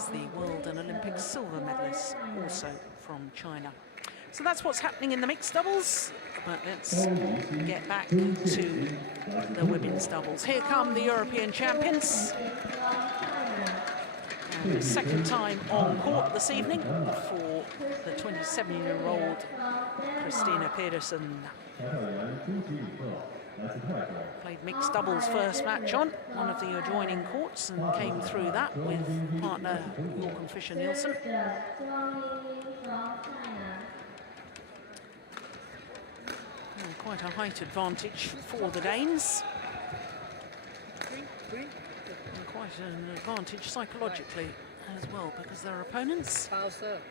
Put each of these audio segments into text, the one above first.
as the world and Olympic silver medalists, also from China. So that's what's happening in the mixed doubles, but let's get back to the women's doubles. Here come the European champions. And the second time on court this evening for the 27-year-old Christinna Pedersen. Played mixed doubles first match on one of the adjoining courts and came through that with partner Yuan Fischer-Nielsen. Quite a height advantage for the Danes. And quite an advantage psychologically as well, because their opponents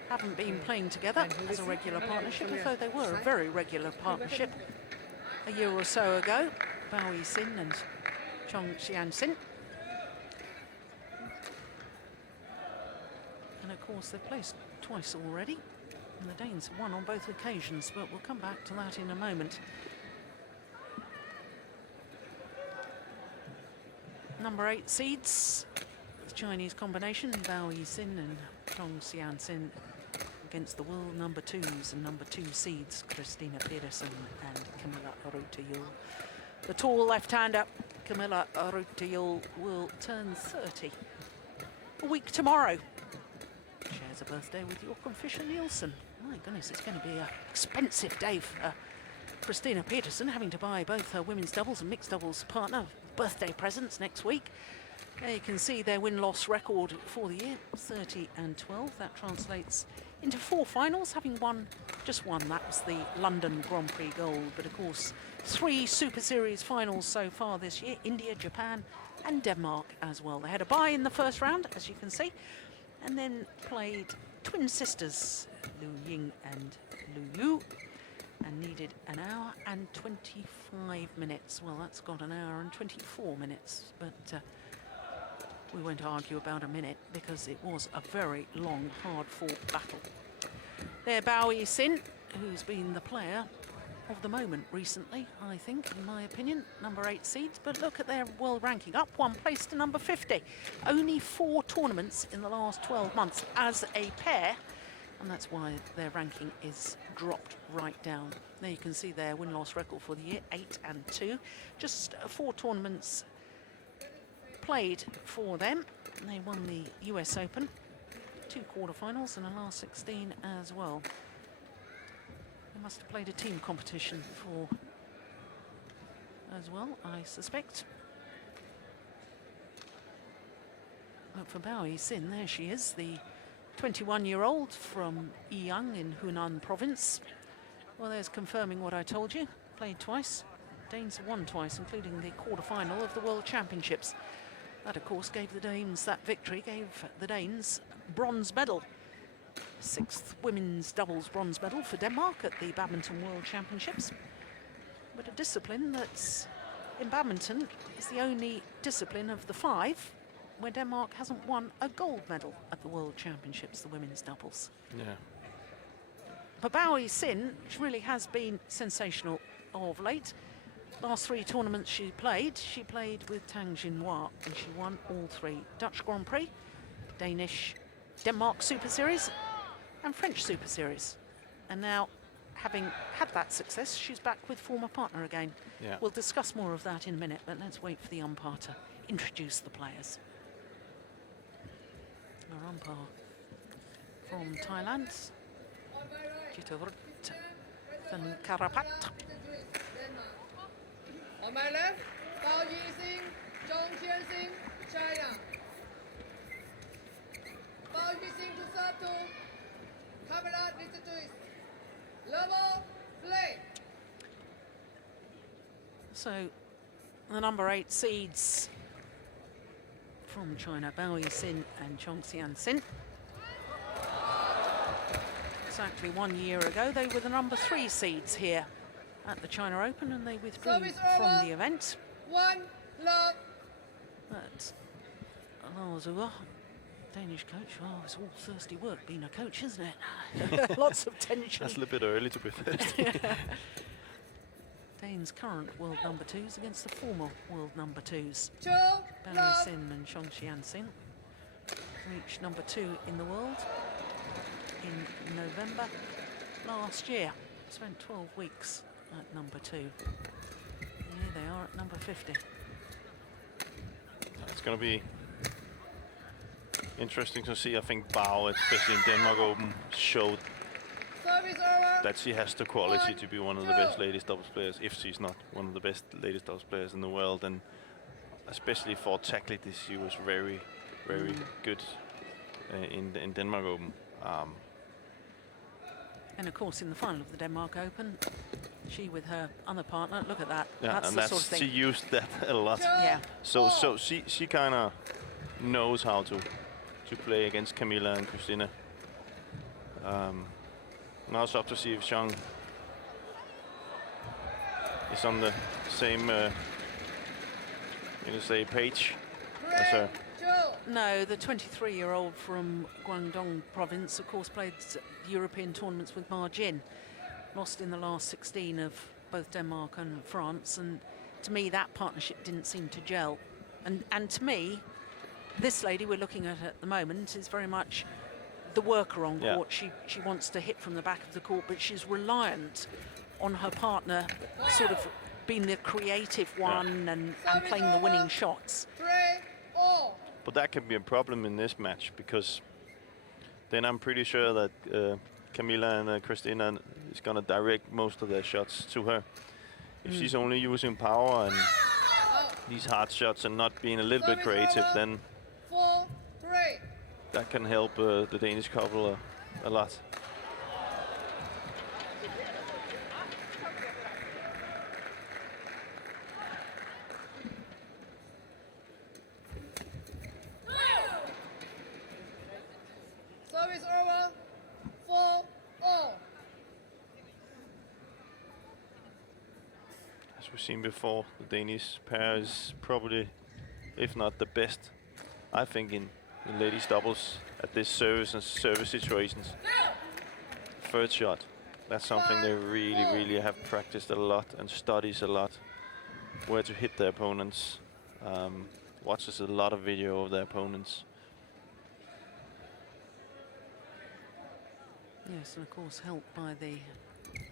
haven't been playing together as a regular partnership, although they were a very regular partnership a year or so ago. Yixin and Qianxin. And of course they've placed twice already. And the Danes have won on both occasions, but we'll come back to that in a moment. Number 8 seeds, the Chinese combination, Yixin and Qianxin, against the world number 2s and number 2 seeds, Christinna Pedersen and Kamilla Juhl. The tall left-hander, Kamilla Juhl, will turn 30 a week tomorrow. Shares a birthday with Yuan Fischer-Nielsen. My goodness, it's going to be an expensive day for Christinna Pedersen, having to buy both her women's doubles and mixed doubles partner birthday presents next week. There you can see their win-loss record for the year, 30 and 12. That translates into 4 finals, having won just one. That was the London Grand Prix gold. But of course, 3 Super Series finals so far this year, India, Japan and Denmark as well. They had a bye in the first round, as you can see, and then played twin sisters, Lu Ying and Lu Yu, and needed an hour and 25 minutes. Well, that's got an hour and 24 minutes, but we won't argue about a minute because it was a very long, hard-fought battle. There, Yixin, who's been the player of the moment recently, I think, in my opinion, number 8 seeds. But look at their world ranking, up 1 place to number 50. Only 4 tournaments in the last 12 months as a pair, and that's why their ranking is dropped right down. There you can see their win-loss record for the year, 8 and 2. Just 4 tournaments played for them. They won the US Open, 2 quarterfinals and a last 16 as well. They must have played a team competition for as well, I suspect. But for Yixin, there she is, the 21-year-old from Yiyang in Hunan province. Well, there's confirming what I told you. Played twice. Danes have won twice, including the quarterfinal of the World Championships. That, of course, gave the Danes that victory, gave the Danes bronze medal. 6th women's doubles bronze medal for Denmark at the Badminton World Championships. But a discipline that's, in badminton, is the only discipline of the 5 where Denmark hasn't won a gold medal at the World Championships, the women's doubles. Yeah. But Yixin, which really has been sensational of late. Last 3 tournaments she played with Tang Jinhua, and she won all 3. Dutch Grand Prix, Danish, Denmark Super Series, and French Super Series. And now, having had that success, she's back with former partner again. Yeah. We'll discuss more of that in a minute, but let's wait for the umpire to introduce the players. Our umpire from Thailand, Karapat. On my left, Yixin, Qianxin, China. Yixin to serve to Kamilla needs to twist. Level, play. So, the number 8 seeds from China, Yixin and Qianxin. Exactly 1 year ago, they were the number 3 seeds here at the China Open, and they withdrew from the event. 1 love. But Lars Uhr, Danish coach, well, it's all thirsty work being a coach, isn't it? Lots of tension. That's a little bit early to be thirsty. Dane's current world number 2s against the former world number 2s. Juhl, Yixin and Qianxin. reached number 2 in the world in November last year. Spent 12 weeks at number 2. And here they are at number 50. It's going to be interesting to see. I think Bao, especially in Denmark Open, showed Service over. that she has the quality to be one of the best ladies doubles players, if she's not one of the best ladies doubles players in the world. And especially for tactically, she was very, very good in Denmark Open. And of course, in the final of the Denmark Open, she with her other partner, look at that. Yeah, That's and the that's sort of thing. she used that a lot. Yeah. So she kind of knows how to play against Kamilla and Christinna. Now it's up to see if Zhong is on the same page as her. Juhl. No, the 23-year-old from Guangdong province, of course, played European tournaments with Ma Jin. Lost in the last 16 of both Denmark and France, and to me that partnership didn't seem to gel. And to me, this lady we're looking at the moment is very much the worker on court. She wants to hit from the back of the court, but she's reliant on her partner sort of being the creative one and playing the winning shots. 3-all. But that can be a problem in this match, because then I'm pretty sure that Kamilla and Christinna is going to direct most of their shots to her. If she's only using power and these hard shots and not being a little bit creative, then 4-3. that can help the Danish couple a lot. Service over. 4-all. As we've seen before, the Danish pair is probably, if not the best, I think, in ladies doubles at this service and service situations. Third shot, that's something they really have practiced a lot and studies a lot, where to hit their opponents. Watches a lot of video of their opponents. Yes, and of course helped by the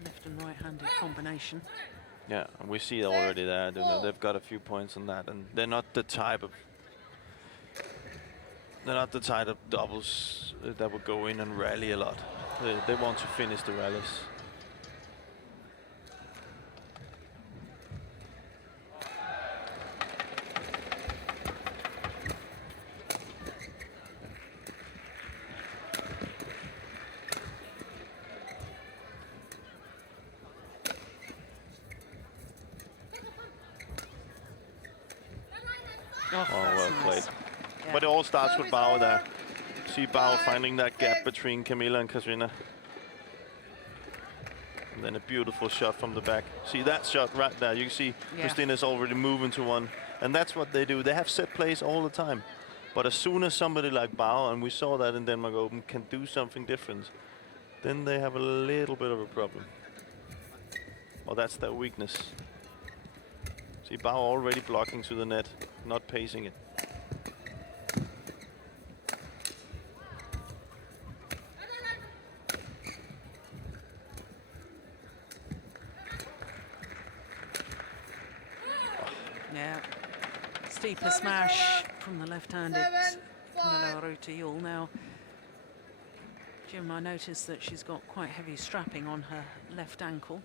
left and right-handed combination. Yeah, and we see it already there. They've got a few points on that, and they're not the type of doubles that would go in and rally a lot. They want to finish the rallies. Oh, Well that's played. nice. Yeah. But it all starts with Bao there. See Bao finding that gap between Kamilla and Christinna. And then a beautiful shot from the back. See that shot right there. You can see Christinna's already moving to one. And that's what they do. They have set plays all the time. But as soon as somebody like Bao, and we saw that in Denmark Open, can do something different, then they have a little bit of a problem. Well, that's their weakness. See Bao already blocking to the net, not pacing it. Yeah, steeper smash from the left-handed Kamilla Juhl. Now, Jim, I noticed that she's got quite heavy strapping on her left ankle.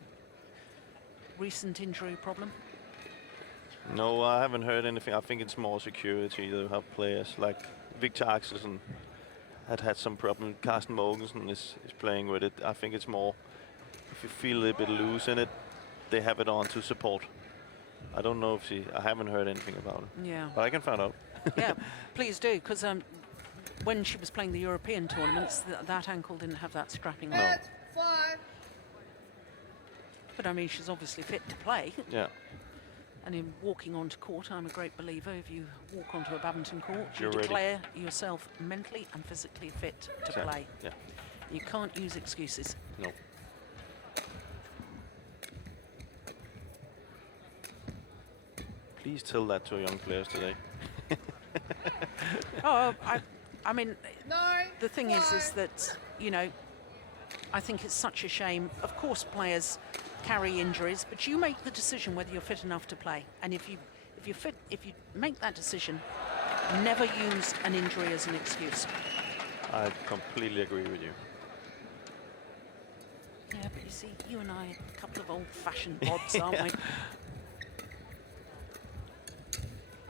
Recent injury problem? No, I haven't heard anything. I think it's more security. They have players like Victor Axelsen had some problem. Carsten Mogensen is playing with it. I think it's more if you feel a little bit loose in it, they have it on to support. I don't know if I haven't heard anything about it. Yeah. But I can find out. Yeah, please do, because when she was playing the European tournaments, that ankle didn't have that strapping on. No. 5. But I mean, she's obviously fit to play. Yeah. And in walking onto court, I'm a great believer. If you walk onto a badminton court, you You're ready. declare yourself mentally and physically fit to Exactly. play. Yeah. You can't use excuses. No. Please tell that to young players today. Oh, I mean, 9, the thing is 5. that, you know, I think it's such a shame. Of course, players carry injuries, but you make the decision whether you're fit enough to play. And if you make that decision, never use an injury as an excuse. I completely agree with you. Yeah, but you see, you and I are a couple of old-fashioned bods, aren't we?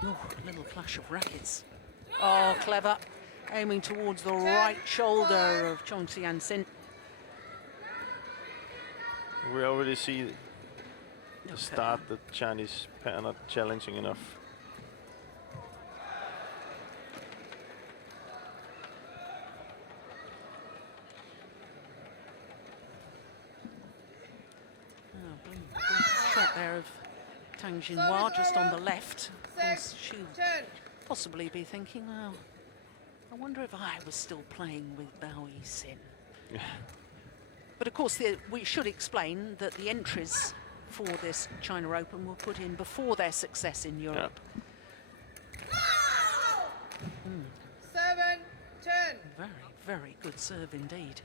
Oh, a little clash of rackets. Oh, clever. Aiming towards the right shoulder of Qianxin. We already see the start the Chinese pair not challenging enough. Shot there of Tang Jinhua just on the left. Of course, she'll possibly be thinking, well, I wonder if I was still playing with Bao Yixin. But of course, we should explain that the entries for this China Open were put in before their success in Europe. Yeah. 7-10. Very, very good serve indeed.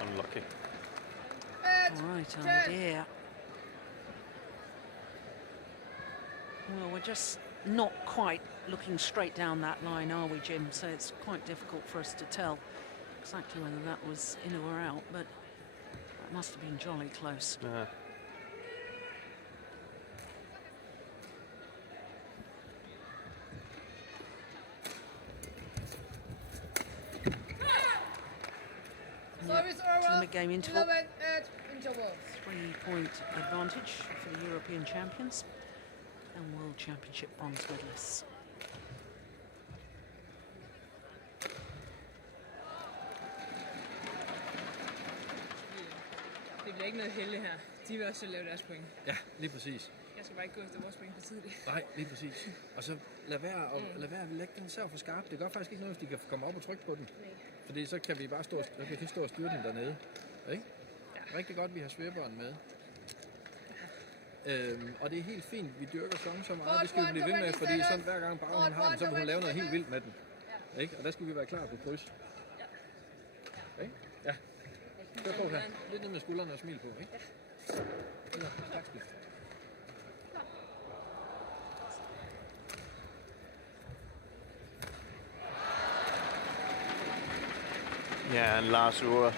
Unlucky. Right idea. Well, we're just not quite looking straight down that line, are we, Jim? So it's quite difficult for us to tell exactly whether that was in or out, but it must have been jolly close. Mid-game interval. 11 at interval. 3-point advantage for the European champions and World Championship bronze medalists. Det bliver ikke noget heldigt her. De vil også lave deres point. Ja, lige præcis. Jeg skal bare ikke gå efter vores point for tidligt. Nej, lige præcis. Og så lad være at lægge den serv for skarpt. Det gør faktisk ikke noget, hvis de kan komme op og trykke på den. Nej. Fordi så kan vi bare stå og styre den dernede. Ikke? Ja. Rigtig godt, vi har sværbørn med. Og det er helt fint, vi dyrker Zhong så meget. Det skal vi blive ved med, fordi sådan hver gang bare hun har den, så vil hun lave noget helt vildt med den. Ja. Ikke? Og der skal vi være klar på kryds. Ja. Ikke? Ja. Kør på her. Lidt ned med skuldrene og smil på, ikke? Ja. Tak skal du. Yeah, and Lars Ure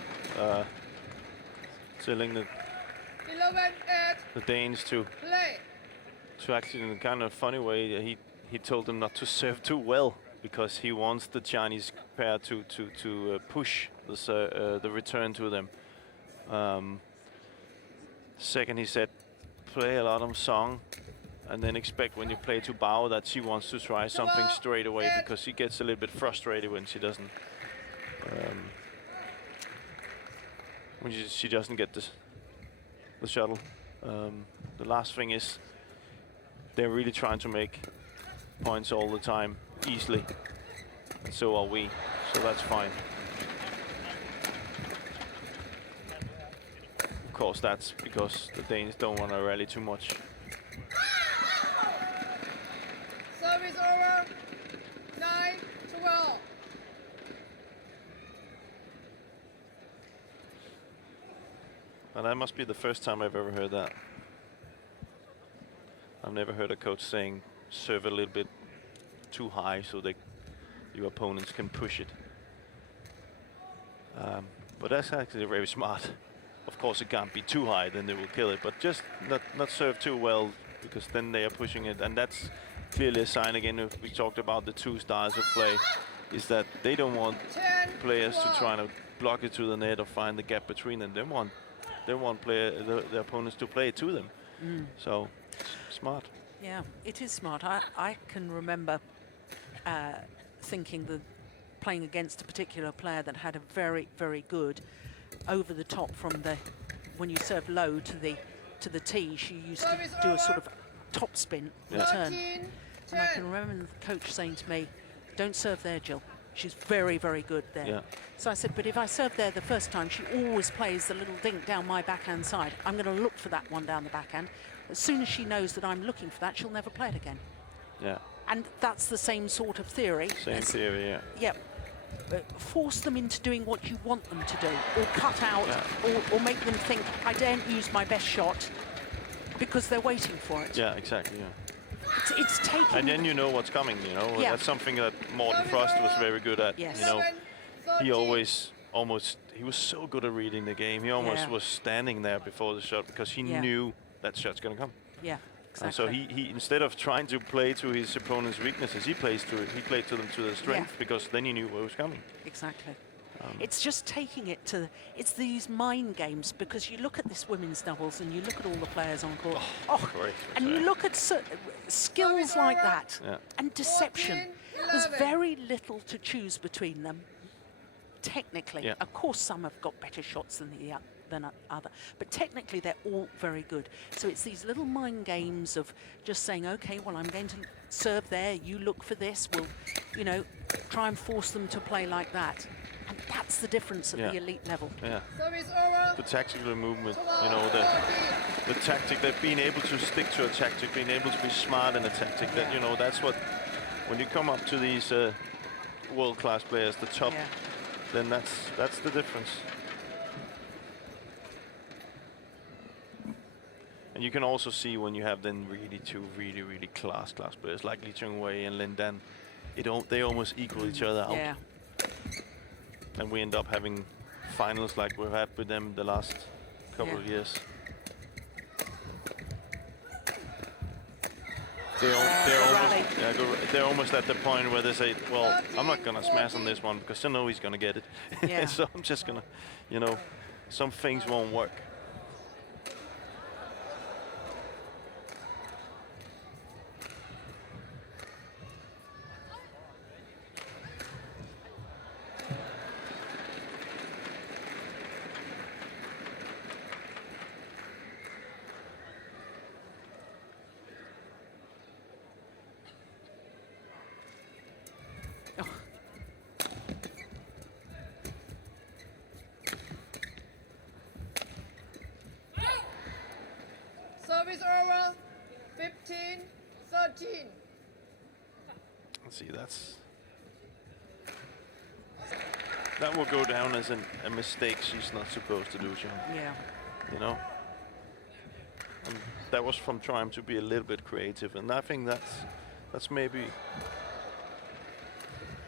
telling the 11-8. Danes to actually, in a kind of funny way, he told them not to serve too well because he wants the Chinese pair to push the return to them. Second, he said, play a lot of Zhong and then expect when you play to Bao that she wants to try something straight away because she gets a little bit frustrated when she doesn't she doesn't get the shuttle. The last thing is they're really trying to make points all the time easily, and so are we, so that's fine. Of course, that's because the Danes don't want to rally too much. Service over. 9-12. And that must be the first time I've ever heard that. I've never heard a coach saying serve a little bit too high so your opponents can push it. But that's actually very smart. Of course, it can't be too high, then they will kill it. But just not serve too well, because then they are pushing it. And that's clearly a sign, again, if we talked about the two styles of play, is that they don't want players to try to block it to the net or find the gap between them. They want the opponents to play it to them. So, smart. Yeah, it is smart. I can remember thinking that playing against a particular player that had a very, very good over the top from the, when you serve low to the tee, she used to do a sort of top spin return. 14, And I 10. can remember the coach saying to me, don't serve there, Jill. She's very, very good there. Yeah. So I said, but if I serve there the first time, she always plays the little dink down my backhand side. I'm going to look for that one down the backhand. As soon as she knows that I'm looking for that, she'll never play it again. Yeah. And that's the same sort of theory. Same theory, yeah. Yeah. Force them into doing what you want them to do, or cut out, or make them think, I daren't use my best shot, because they're waiting for it. Yeah, exactly, yeah. It's taking... And then you know what's coming, you know. Yeah. That's something that Morten Frost was very good at. Yes. You know, 7, he 13. always he was so good at reading the game. He almost Yeah. was standing there before the shot because he knew that shot's going to come. Yeah, And exactly. so he instead of trying to play to his opponent's weaknesses, he played to them to their strength because then he knew what was coming. Exactly. It's just taking it to, it's these mind games, because you look at this women's doubles and you look at all the players on court, Great. and you look at skills like that Yeah. and deception. 14, There's 11. very little to choose between them, technically. Yeah. Of course, some have got better shots than other, but technically they're all very good. So it's these little mind games of just saying, okay, well, I'm going to serve there, you look for this, we'll, you know, try and force them to play like that. And that's the difference at the elite level. Yeah. Service over. The tactical movement, you know, the tactic, that being able to stick to a tactic, being able to be smart in a tactic, that, you know, that's what, when you come up to these world-class players, the top, then that's the difference. And you can also see when you have then really two really class players like Li Chengwei and Lin Dan, they almost equal each other out. Yeah. And we end up having finals like we've had with them the last couple of years. They're almost at the point where they say, well, I'm not going to smash on this one because I know he's going to get it. Yeah. So I'm just going to, you know, some things won't work. Service over. 15, 13. Let's see, that will go down as a mistake she's not supposed to do, Zhong. Yeah. You know? And that was from trying to be a little bit creative, and I think that's maybe,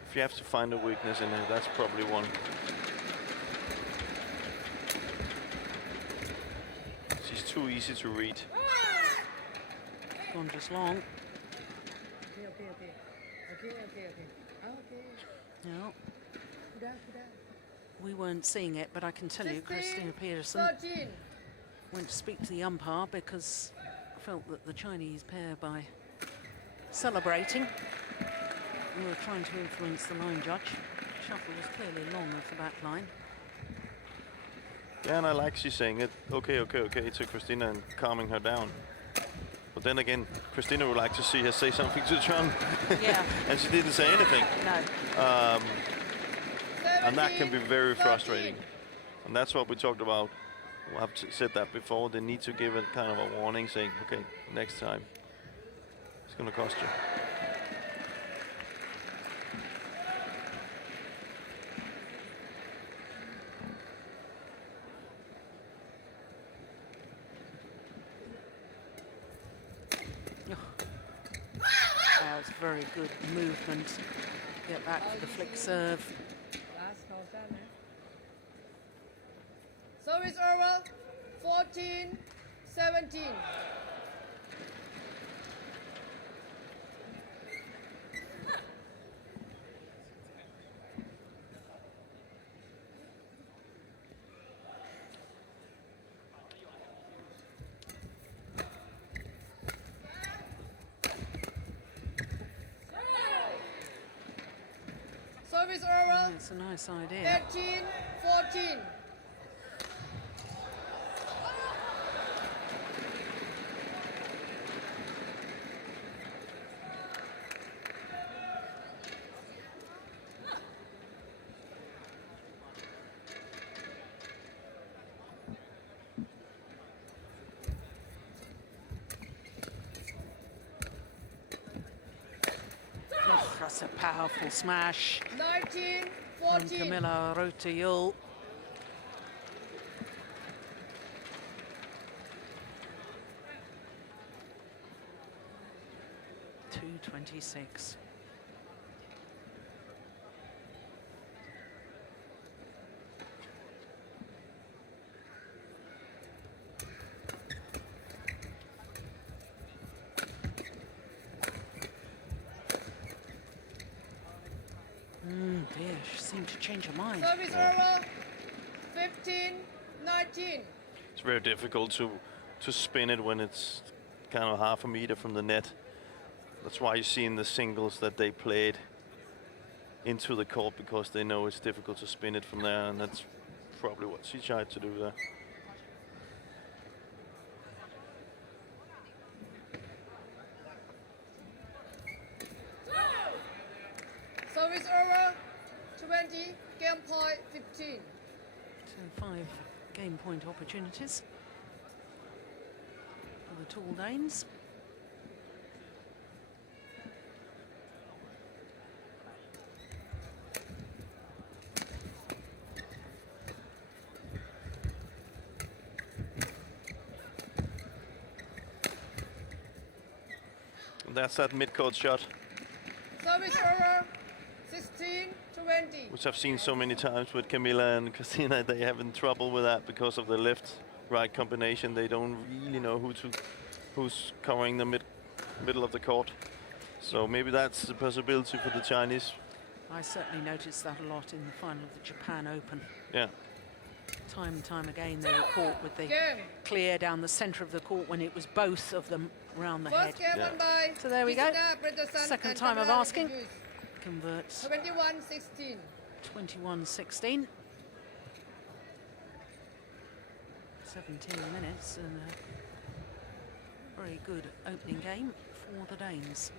if you have to find a weakness in it, that's probably one. She's too easy to read. Gone just long. No. We weren't seeing it, but I can tell you, 16, Christinna Pedersen 13. went to speak to the umpire because I felt that the Chinese pair, by celebrating, were trying to influence the line judge. Shuttle was clearly long off the back line. Yeah, and I like she's saying it, okay, to Christinna and calming her down. But then again, Christinna would like to see her say something to Zhong. Yeah. And she didn't say anything. No. And that can be very frustrating. And that's what we talked about. I've said that before. They need to give it kind of a warning saying, okay, next time, it's going to cost you. That was very good movement. Get back to the flick serve. Service over. 14, 17. Service over. That's a nice idea. 13, 14. It's a powerful smash 19, from 14. Kamilla Juhl. .226. Dear, she seemed to change her mind. Service over. 15, 19. It's very difficult to spin it when it's kind of half a meter from the net. That's why you see in the singles that they played into the court, because they know it's difficult to spin it from there, and that's probably what she tried to do there. Service over. 20, game point 15. So 5 game point opportunities for the tall Danes. And that's that mid-court shot, Service over. 16, 20. which I've seen so many times with Kamilla and Christinna. They having trouble with that because of the left-right combination. They don't really know who's covering the middle of the court. So maybe that's a possibility for the Chinese. I certainly noticed that a lot in the final of the Japan Open. Yeah. Time and time again they were caught with the Game. clear down the centre of the court when it was both of them round the head. First game Yeah. won by So there we go. Christinna, Pedersen, Second and time of Kamilla asking. Juhl. Converts 21, 16. 21-16. 17 minutes and a very good opening game for the Danes.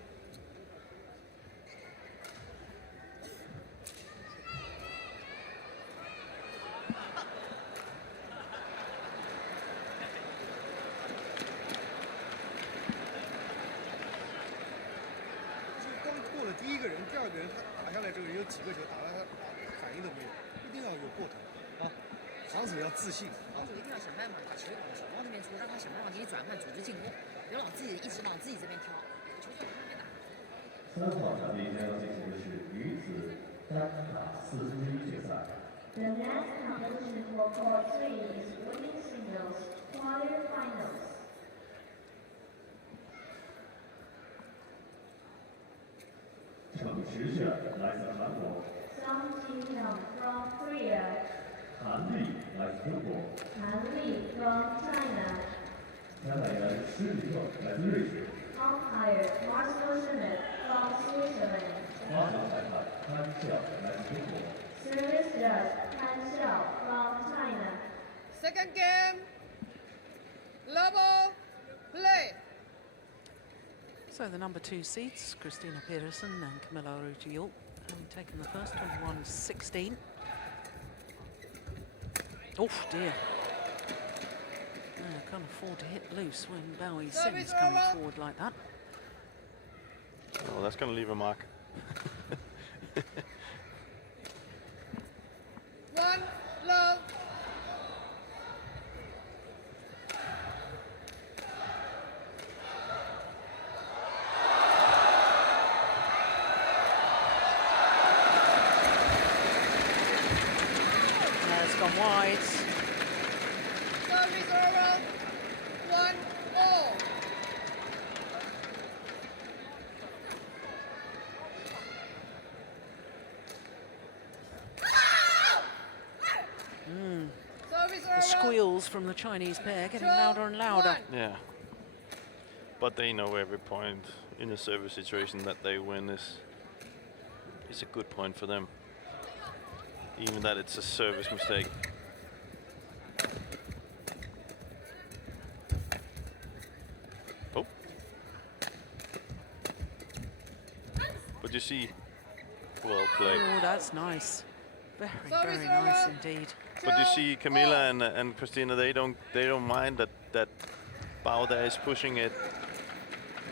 The next competition for court 3 is women's singles quarterfinals. 张金亮 from Korea. Han Li from China. Umpire Marcel Shen from Switzerland. Service judge Han Xiao from China. Second game. Level. Play. So the number 2 seeds, C.Pedersen and Kamilla Juhl, having taken the first 21-16. Oh dear. Can't afford to hit loose when Yixin is coming forward like that. Oh, that's going to leave a mark. One love. It's gone wide. Service over. 1-all. Service The over. squeals from the Chinese pair getting louder and louder. Yeah. But they know every point in a service situation that they win is a good point for them. Even that it's a service mistake. Oh. But you see, well played. Oh, that's nice. Very, Service very nice over. indeed. But you see, Kamilla and Christinna, they don't mind that Bao there is pushing it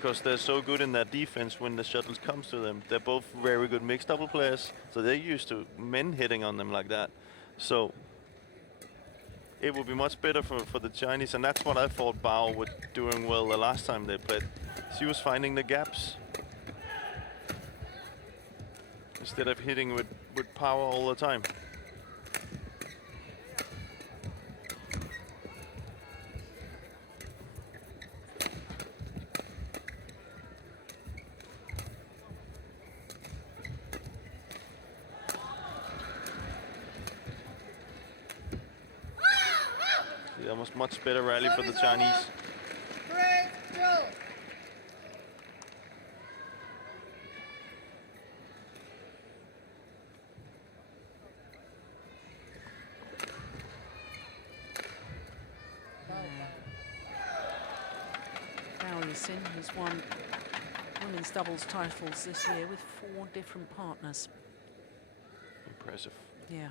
because they're so good in their defense when the shuttles comes to them. They're both very good mixed double players, so they're used to men hitting on them like that. So it would be much better for the Chinese, and that's what I thought Bao were doing well the last time they played. She was finding the gaps instead of hitting with power all the time. That was much better rally for the Chinese. Yixin has won women's doubles titles this year with 4 different partners. Impressive. Yeah.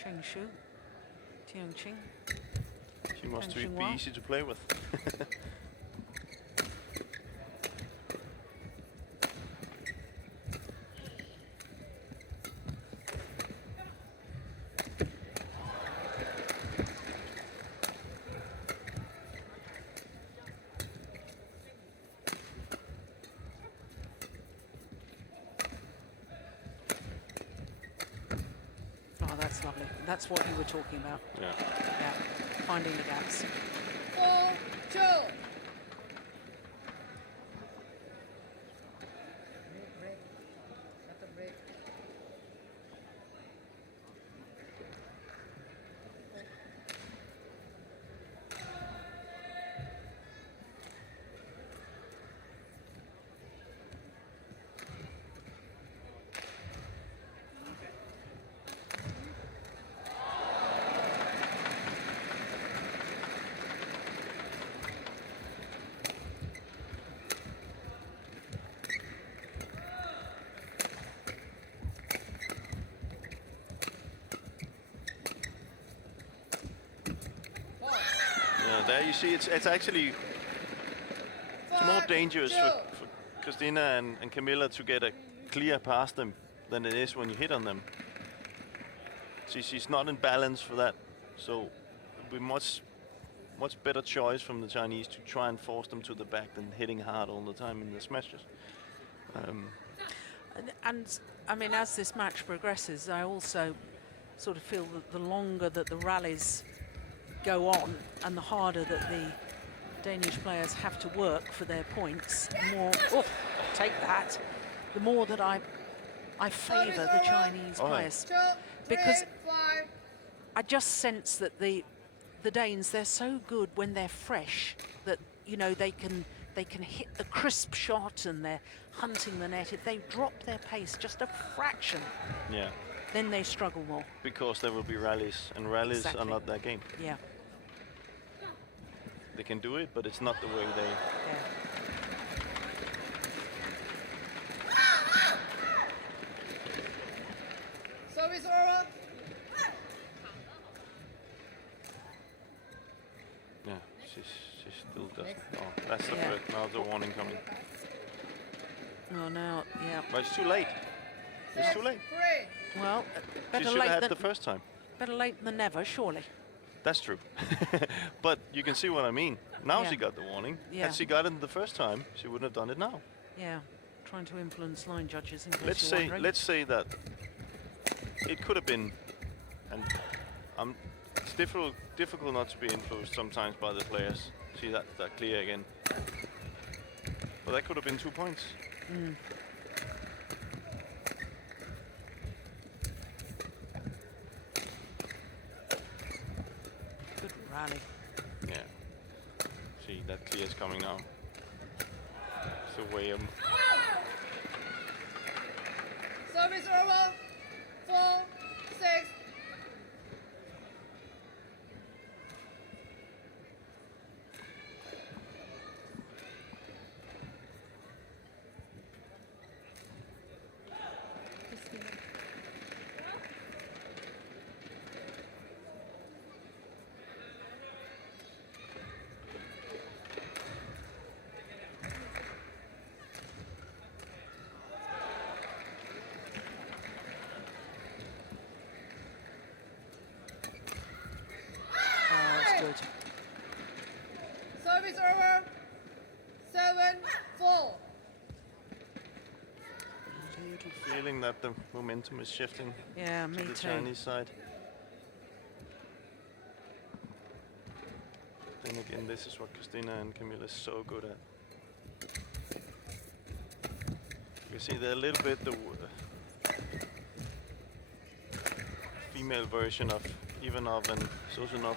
Cheng Shu, Qianxin. She must be easy to play with. Lovely. That's what you were talking about. Yeah. Yeah. Finding the gaps. Juhl. There you see, it's actually more dangerous for Christinna and Kamilla to get a clear past them than it is when you hit on them. She's not in balance for that, so it would be much better choice from the Chinese to try and force them to the back than hitting hard all the time in the smashes. And I mean, as this match progresses, I also sort of feel that the longer that the rallies go on and the harder that the Danish players have to work for their points, the more, take that, the more that I favour the Chinese players. Because I just sense that the Danes, they're so good when they're fresh that, you know, they can hit the crisp shot and they're hunting the net. If they drop their pace just a fraction, yeah, then they struggle more. Because there will be rallies, and rallies are not their game. Yeah. They can do it, but it's not the way they... Yeah. Service over. Yeah, she's still doesn't... Oh, that's the third. Now the warning coming. Well, now, yeah. But it's too late. It's too late. Well, She better should late have had than the first time. Better late than never, surely. That's true. But you can see what I mean. Now she got the warning. Yeah. Had she got it the first time, she wouldn't have done it now. Yeah, trying to influence line judges in case you're wondering. Let's say that it could have been, and it's difficult not to be influenced sometimes by the players. See that clear again. But that could have been 2 points. Mm. Good rally. Yeah. See, that clear is coming now. It's the way of... Service over. 4, 6. good. Service over. 7-4. A little feeling that the momentum is shifting Yeah, to me the too. Chinese side. Then again, this is what Christinna and Kamilla is so good at. You see, they're a little bit the female version of Ivanov and Sosunov.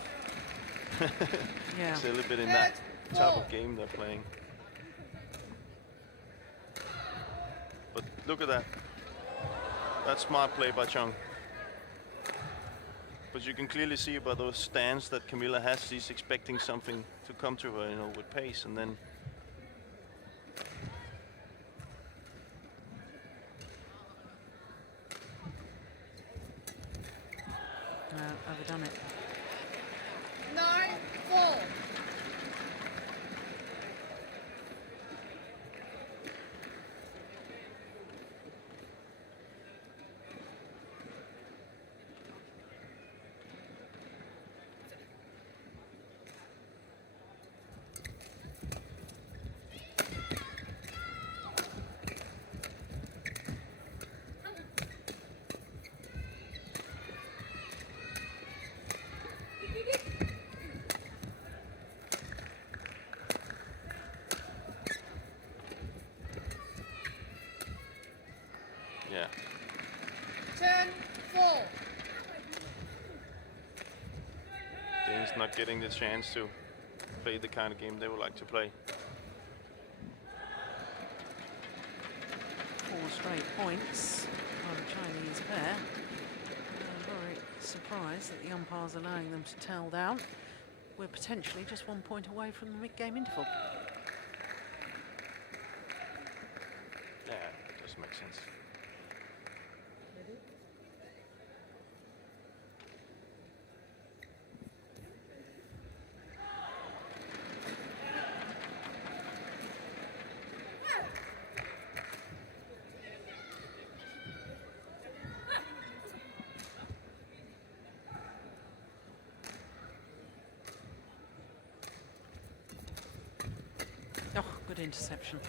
Yeah. It's a little bit in that type of game they're playing. But look at that. That's smart play by Zhong. But you can clearly see by those stands that Kamilla has, she's expecting something to come to her, you know, with pace, and then overdone it. 9-4. yeah. 10-4. Dane's not getting the chance to play the kind of game they would like to play. 4 straight points by the Chinese pair. I'm very surprised that the umpire's allowing them to towel down. We're potentially just 1 point away from the mid-game interval. Yeah, does make sense. Oh, good interception.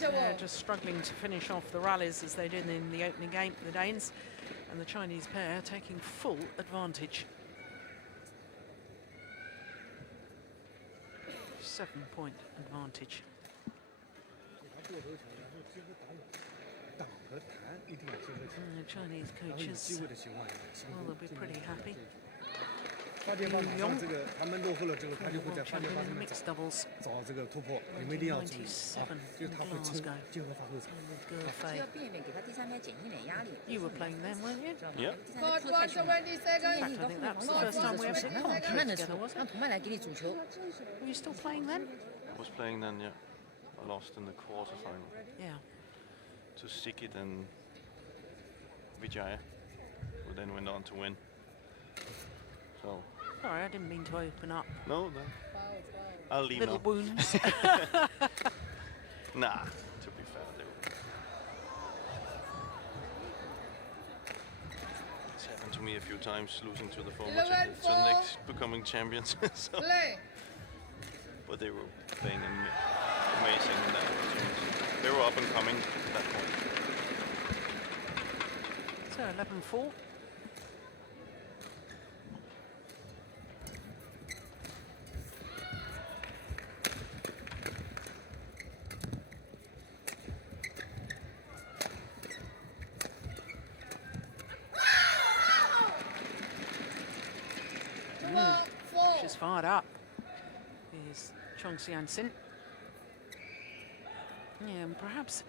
They're just struggling to finish off the rallies as they did in the opening game, the Danes, and the Chinese pair taking full advantage. 7-point advantage. And the Chinese coaches, well, they'll be pretty happy. Yuan, world champion in the mixed doubles, 1997 in Glasgow. And with Fei. You were playing then, weren't you? Yeah. Court 120 In seconds. fact, I think that was the first time we ever did commentary together, was it? Were you still playing then? I was playing then, yeah. I lost in the quarterfinal Yeah. to Sikit and Vijaya, who then went on to win. So, Sorry, I didn't mean to open up no, I'll leave little now. wounds. Nah, to be fair, they were. It's happened to me a few times, losing to the former champions, to the next becoming champions. So, Play. but they were playing amazing in that opportunity. They were up and coming at that point. So 11-4. She's fired up. Here's Qianxin. Yeah, and perhaps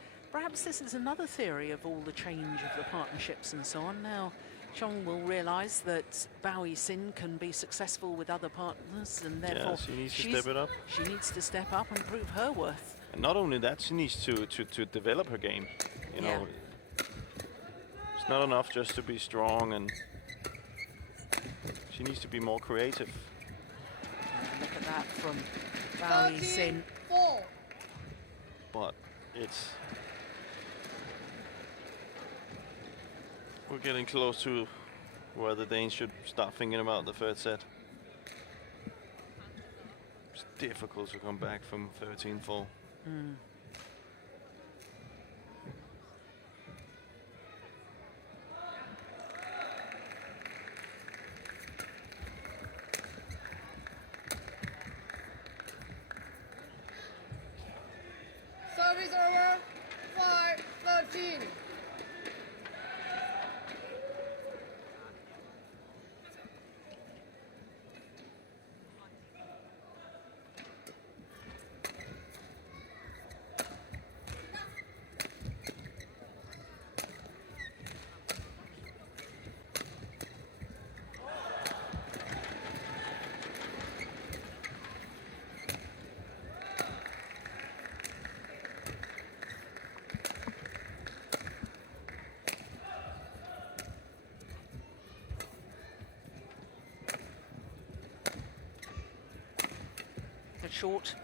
this is another theory of all the change of the partnerships and so on. Now, Zhong will realise that Yixin can be successful with other partners, and therefore she needs to step it up. She needs to step up and prove her worth. And not only that, she needs to develop her game. You know, it's not enough just to be strong, and she needs to be more creative. Look at that from Yixin. 4. but it's we're getting close to where the Danes should start thinking about the third set. It's difficult to come back from 13-4. Service over. 5-13. Short.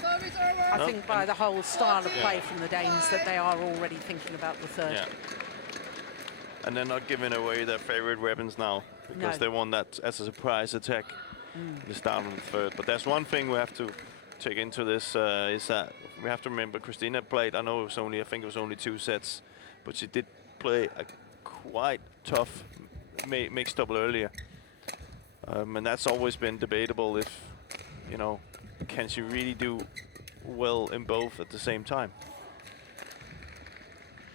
Service over. I think by the whole style of play from the Danes that they are already thinking about the third. Yeah. And they're not giving away their favorite weapons now because No. they want that as a surprise attack at the start of the third. But there's one thing we have to take into this is that we have to remember Christinna played, I think it was only 2 sets, but she did play a quite tough mixed double earlier. And that's always been debatable if, you know, can she really do well in both at the same time?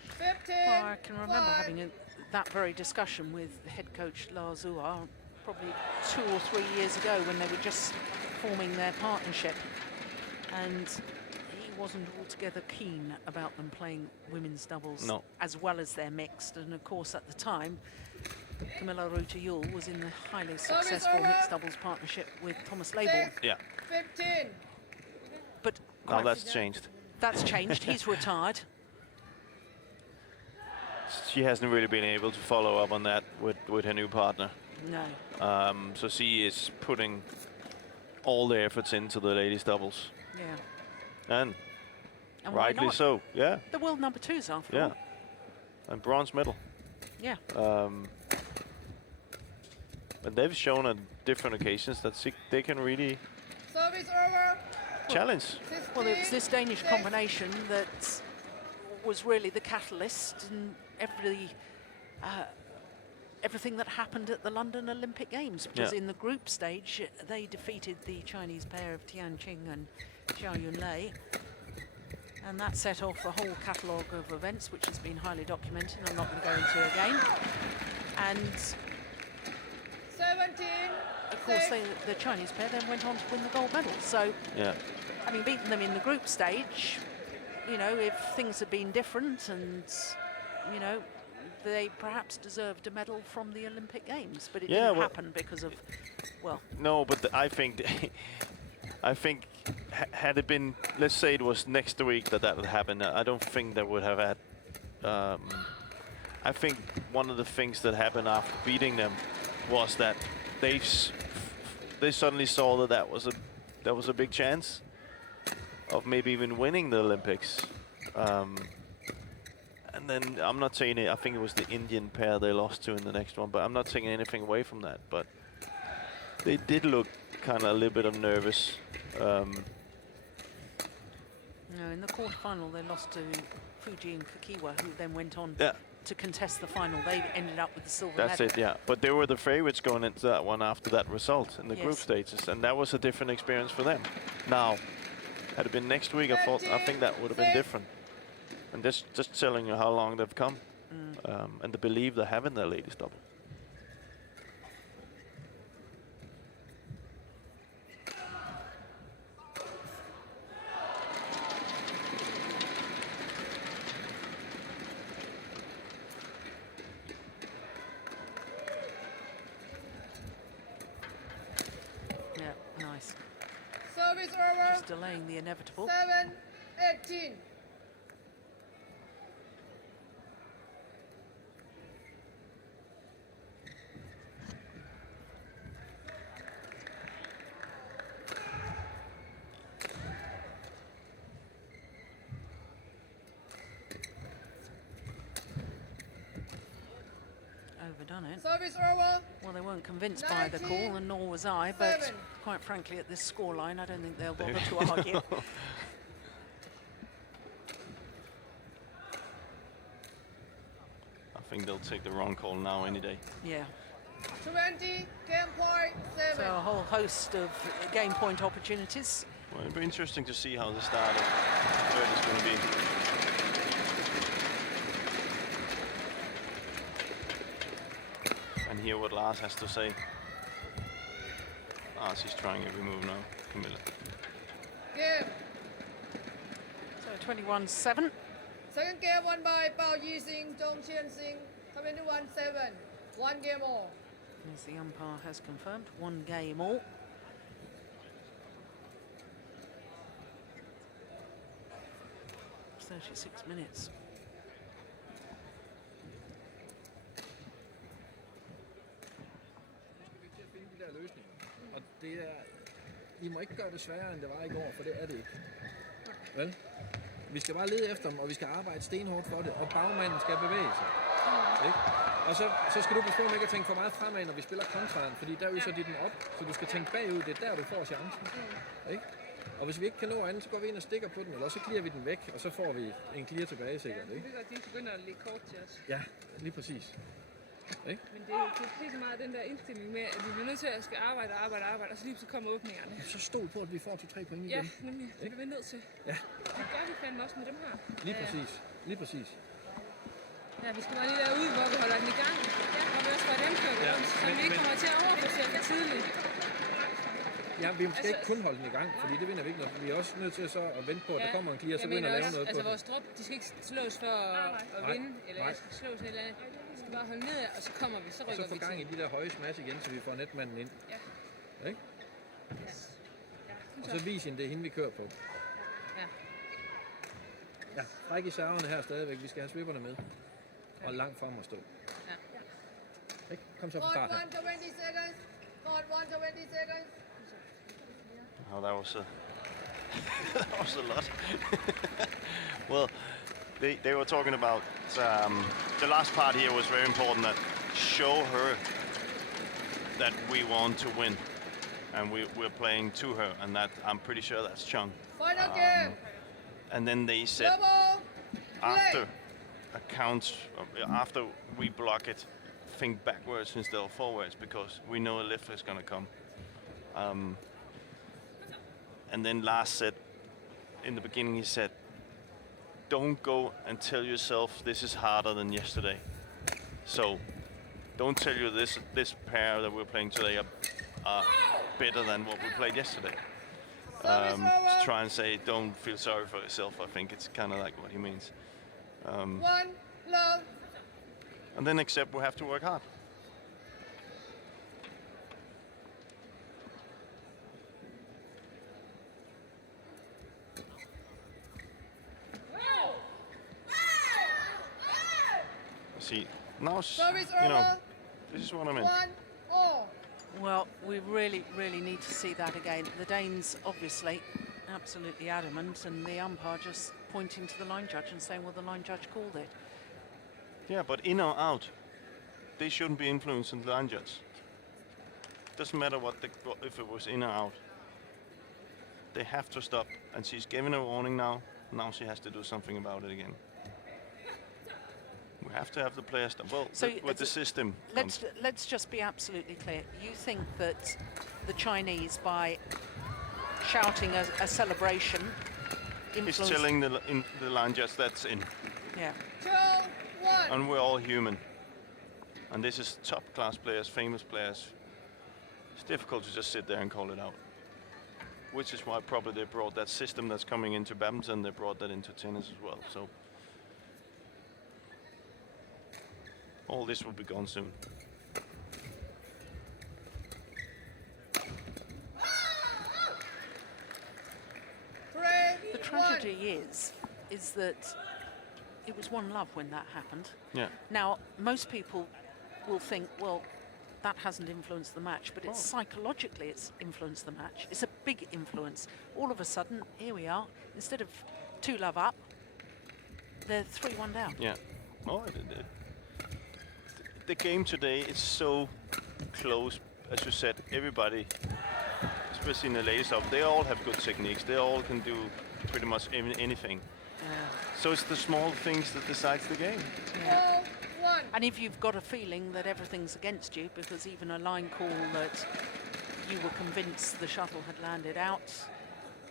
15. Well, I can remember having that very discussion with head coach Lars Uhr probably 2 or 3 years ago when they were just forming their partnership. And he wasn't altogether keen about them playing women's doubles as well as their mixed. And of course, at the time, Kamilla Juhl was in the highly successful mixed doubles partnership with Thomas Laybourne. Yeah. 15. But Now that's changed. That's changed. He's retired. She hasn't really been able to follow up on that with her new partner. No. So she is putting all the efforts into the ladies doubles. Yeah. And why rightly not? so. Yeah. The world number 2s after Yeah. all. And bronze medal. Yeah. And they've shown on different occasions that they can really Service over. challenge. Well, it was this Danish combination that was really the catalyst in everything that happened at the London Olympic Games. Because in the group stage, they defeated the Chinese pair of Qianxin and Zhao Yunlei. And that set off a whole catalogue of events, which has been highly documented. I'm not going to go into again. And 17. of course, the Chinese pair then went on to win the gold medal. So, having beaten them in the group stage, you know, if things had been different and, you know, they perhaps deserved a medal from the Olympic Games. But it didn't happen because of, well... No, but I think... I think had it been, let's say it was next week that would happen, I don't think they would have had... I think one of the things that happened after beating them was that they suddenly saw that was a big chance of maybe even winning the Olympics. And then I'm not saying it, I think it was the Indian pair they lost to in the next one, but I'm not taking anything away from that. But they did look kind of a little bit nervous. No, in the quarterfinal they lost to Fuji and Kakiwa, who then went on to contest the final. They ended up with the silver medal. That's it, yeah. But they were the favorites going into that one after that result in the group stages, and that was a different experience for them. Now, had it been next week, I think that would have been different. And just telling you how long they've come, and the belief they have in their ladies double. Service over. Just delaying the inevitable. 7-18. done it. Service over. Well, they weren't convinced by the call, and nor was I, but 7. quite frankly, at this scoreline, I don't think they'll bother to argue. I think they'll take the wrong call now any day. Yeah. 20, game point, 7. So a whole host of game point opportunities. Well, it'll be interesting to see how the start of the third is going to be. And hear what Lars has to say. Lars is trying every move now, Kamilla. Game. So 21-7. Second game won by Bao Yixin, Zhong Qianxin, 21-7. 1 game all. As the umpire has confirmed, 1 game all. It's 36 minutes. De der løsninger. Og det er, I må ikke gøre det sværere, end det var i går, for det er det ikke. Vel? Vi skal bare lede efter dem, og vi skal arbejde stenhårdt for det, og bagmanden skal bevæge sig. Ikke? Og så skal du passe på, ikke at tænke for meget fremad, når vi spiller kontraen, fordi der øser de den op, så du skal tænke bagud, det er der, du får chancen. Ikke? Og hvis vi ikke kan nå andet, så går vi ind og stikker på den, eller så clear vi den væk, og så får vi en clear tilbage sikkert. Ja, Ikke? det er godt, de begynder at lægge kort til os. Ja, lige præcis. Ikke? Men det er jo helt så meget den der indstilling med, at vi bliver nødt til at skal arbejde, og så lige så kommer åbningerne. Så stol på, at vi får 2-3 point igen. Ja, nemlig. Det er vi nødt til. Ja. Det gør vi fandme også med dem her. Lige præcis. Lige præcis. Ja, vi skal bare lige derude, hvor vi holder den i gang. Ja, og vi også får dem kørt rundt, så vi ikke kommer til at overforsere for tidligt. Ja, vi skal ikke kun holde den i gang, fordi det vinder vi ikke noget. Vi er også nødt til så at vente på, at der kommer en clear, så begynder at lave noget på den. vores drop, de skal ikke slås for at vinde, eller jeg skal slås et eller andet. Vi skal bare holde ned, og så kommer vi, så rykker vi til. Og så få gang i de der høje smash igen, så vi får netmanden ind. Ja. Ikke? Yes. Og så vis hende, det er hende, vi kører på. Ja. Ja, fræk i serverne her stadigvæk. Vi skal have svipperne med. Og langt frem at stå. Ja. Ikke? Kom så fra Court start her. 1 to 20 seconds. Court 1 to 20 seconds. Oh, that was a that was a lot. Well, they were talking about the last part here was very important. That show her that we want to win, and we're playing to her, and that I'm pretty sure that's Zhong. Final game. And then they said Double. after a count, after we block it, think backwards instead of forwards because we know a lift is going to come. And then Lars said, in the beginning he said, don't go and tell yourself this is harder than yesterday. So don't tell you this pair that we're playing today are better than what we played yesterday. To try and say don't feel sorry for yourself, I think it's kind of like what he means. 1 love. And then accept we have to work hard. See, now, Service you know, over. this is what I meant. 1 all. Well, we really, really need to see that again. The Danes, obviously, absolutely adamant, and the umpire just pointing to the line judge and saying, well, the line judge called it. Yeah, but in or out, they shouldn't be influencing the line judge. Doesn't matter if it was in or out. They have to stop, and she's given a warning now. Now she has to do something about it again. We have to have the players stop. Well, So with the system. Let's just be absolutely clear. You think that the Chinese, by shouting a celebration, It's telling the line judge that's in. Yeah. 2 1. And we're all human. And this is top class players, famous players. It's difficult to just sit there and call it out. Which is why probably they brought that system that's coming into badminton, they brought that into tennis as well. So all this will be gone soon. The tragedy is that it was 1 love when that happened. Yeah. Now, most people will think, well, that hasn't influenced the match, but it's psychologically it's influenced the match. It's a big influence. All of a sudden, here we are. Instead of 2 love up, they're 3-1 down. Yeah. Oh, the game today is so close. As you said, everybody, especially in the ladies stuff, they all have good techniques. They all can do pretty much anything. So it's the small things that decides the game. Yeah. And if you've got a feeling that everything's against you, because even a line call that you were convinced the shuttle had landed out,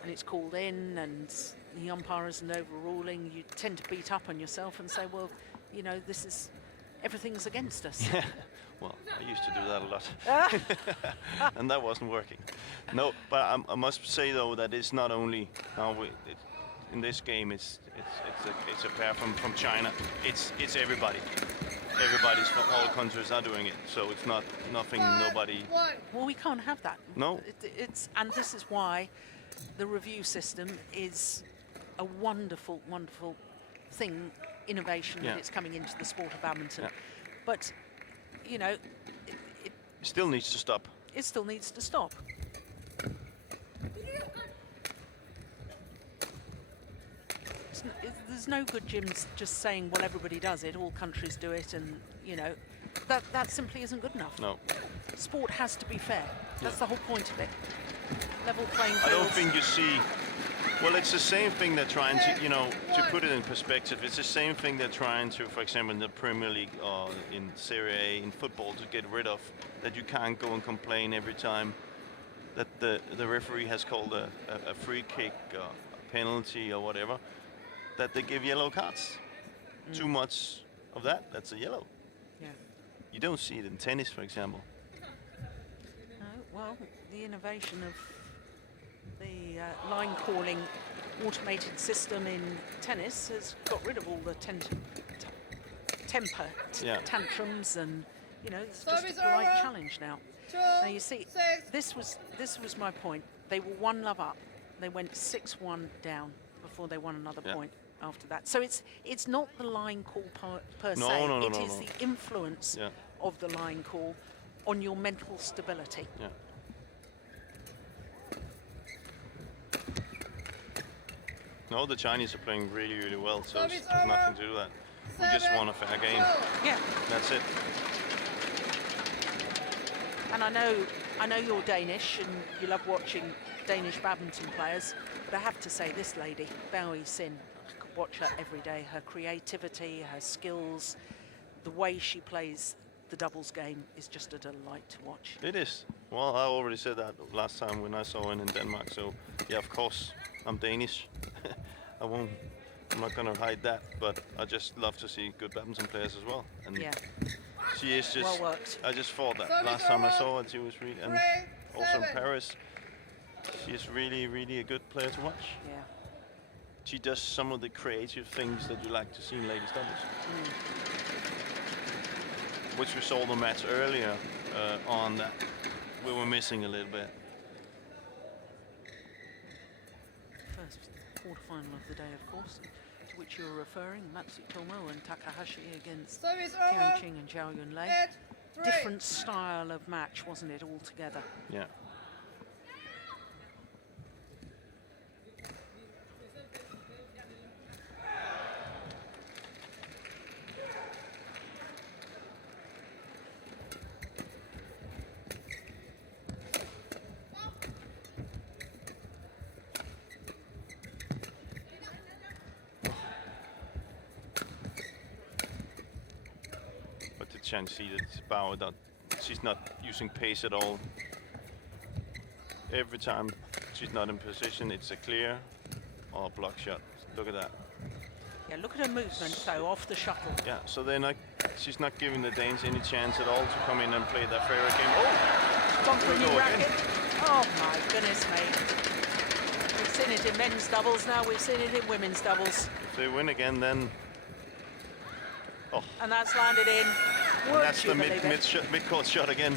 and it's called in, and the umpire isn't overruling, you tend to beat up on yourself and say, well, you know, everything's against us. Yeah. Well, I used to do that a lot, and that wasn't working. No, but I must say though that it's not only now in this game. It's a pair from China. It's everybody. Everybody's from all countries are doing it, so it's not nothing. Nobody. Well, we can't have that. No. And this is why the review system is a wonderful, wonderful thing, innovation that it's coming into the sport of badminton. Yeah. But you know, it still needs to stop. It still needs to stop. There's no good gyms just saying, well, everybody does it, all countries do it, and you know, that simply isn't good enough. No. Sport has to be fair. That's the whole point of it. Level playing fields. I don't think you see. Well, it's the same thing they're trying to, you know, to put it in perspective. It's the same thing they're trying to, for example, in the Premier League or in Serie A in football, to get rid of. That you can't go and complain every time that the referee has called a free kick or a penalty or whatever. That they give yellow cards. Too much of that's a yellow. Yeah. You don't see it in tennis, for example. No, well, the innovation of the line calling automated system in tennis has got rid of all the temper tantrums, and you know, it's just a polite challenge now. Now you see, this was my point. They were 1-love up. They went 6-1 down before they won another point after that. So it's not the line call per se. It is the influence of the line call on your mental stability. Yeah. No, the Chinese are playing really, really well, so it's nothing to do with that. We just want a fair game. Yeah. That's it. And I know you're Danish and you love watching Danish badminton players, but I have to say this lady, Yixin, I could watch her every day. Her creativity, her skills, the way she plays the doubles game is just a delight to watch. It is. Well, I already said that last time when I saw her in Denmark, so yeah, of course, I'm Danish. I'm not gonna hide that, but I just love to see good badminton players as well. And she is just, well worked. I just thought that last time I saw her, she was really, and also in Paris, she is really, really a good player to watch. Yeah. She does some of the creative things that you like to see in ladies doubles. Which we saw the match earlier on that we were missing a little bit. First quarterfinal of the day, of course, to which you're referring, Matsutomo and Takahashi against Qianxin and Zhao Yunlei. Different style of match, wasn't it, altogether? Yeah. Chance see that Bauer she's not using pace at all. Every time she's not in position, it's a clear or a block shot. Look at that. Yeah, look at her movement though, off the shuttle. Yeah, so she's not giving the Danes any chance at all to come in and play their favorite game. Oh, gone for a new racket. Oh my goodness me. We've seen it in men's doubles, now we've seen it in women's doubles. If they win again, then and that's landed in. And that's the mid-court shot again.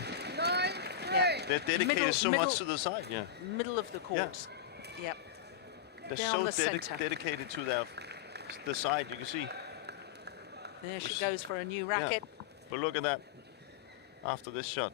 Yeah. They're dedicated so much to the side. Yeah. Middle of the court. Yeah. Yep. They're down so dedicated to the side. You can see. There she goes for a new racket. Yeah. But look at that. After this shot.